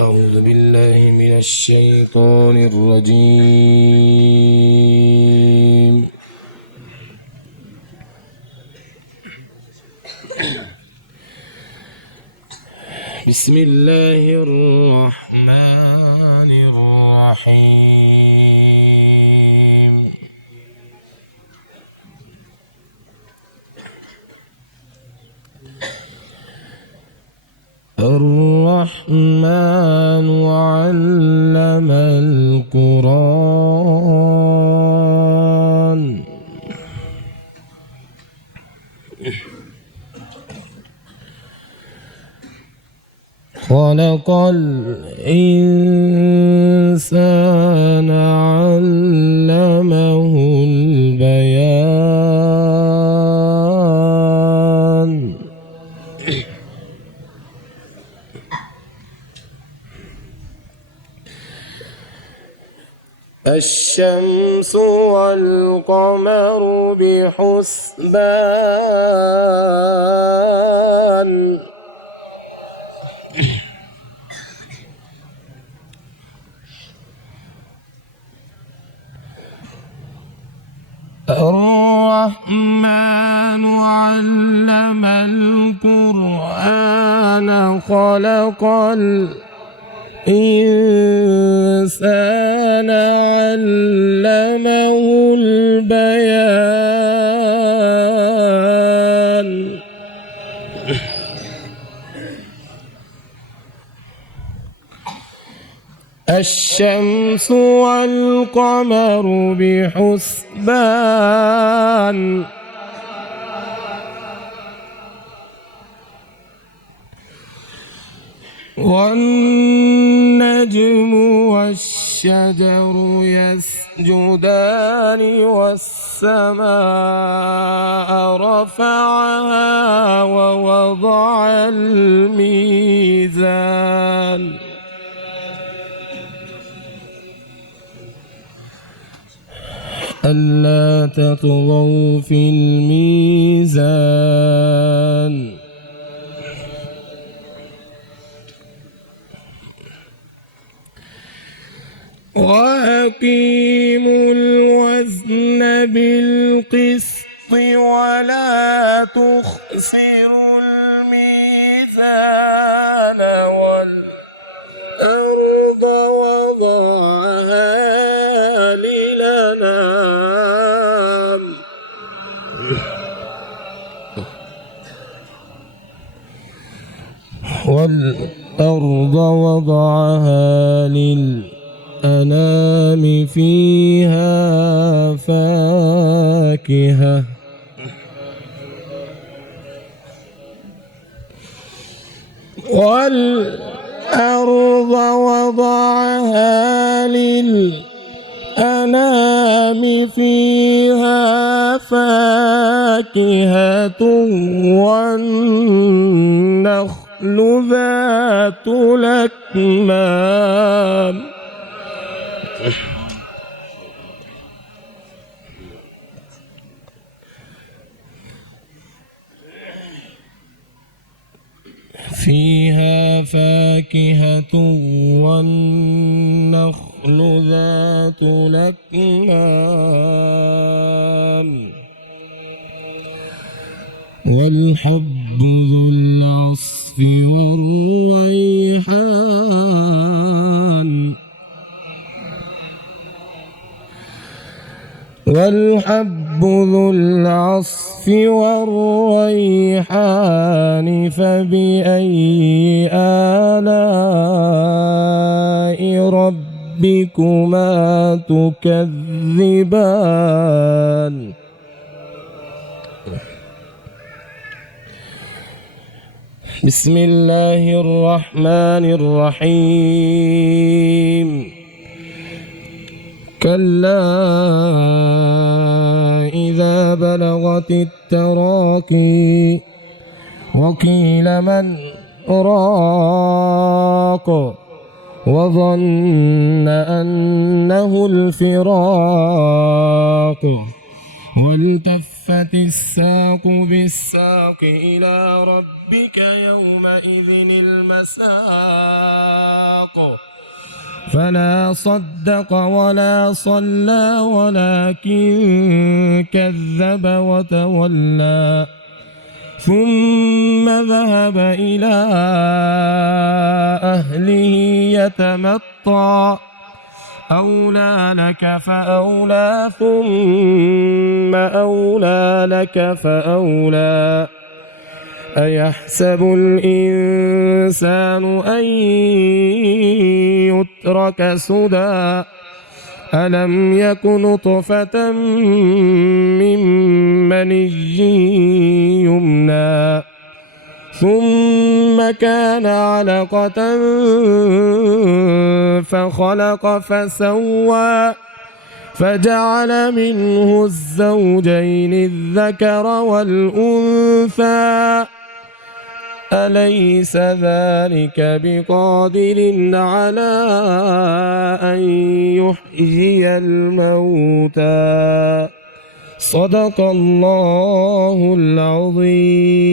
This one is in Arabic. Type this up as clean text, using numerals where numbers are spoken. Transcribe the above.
أعوذ بالله من الشيطان الرجيم. بسم الله الرحمن الرحيم. الرحمن علم القرآن. خلق الإنسان علمه البيان. الشمس والقمر بحسبان. الرحمن علم القرآن خلق الإنسان علمه البيان. الشمس والقمر بحسبان. والنجم والشجر يسجدان والسماء رفعها ووضع الميزان. ألا تطغوا في الميزان. وأقيموا الوزن بالقسط ولا تخسروا الميزان. والأرض وضعها للأنام. والأرض وضعها للأنام فيها فاكهة والأرض وضعها للأنام فيها فاكهة والنخل ذات الأكمام. فيها فاكهة والنخل ذات الأكمام. والحب ذو العصف والريحان. والحب ذو العصف والريحان. فبأي آلاء ربكما تكذبان. بسم الله الرحمن الرحيم. كلا إذا بلغت التراقي وقيل من راق وظن أنه الفراق والتفت والتفت الساق بالساق إلى ربك يومئذ المساق فلا صدق ولا صلى ولكن كذب وتولى ثم ذهب إلى أهله يتمطى أولى لك فأولى ثم أولى لك فأولى أيحسب الإنسان أن يترك سدى ألم يك نطفة من مني يمنى ثم كان علقة فخلق فسوى فجعل منه الزوجين الذكر والأنثى أليس ذلك بقادر على أن يحيي الموتى صدق الله العظيم.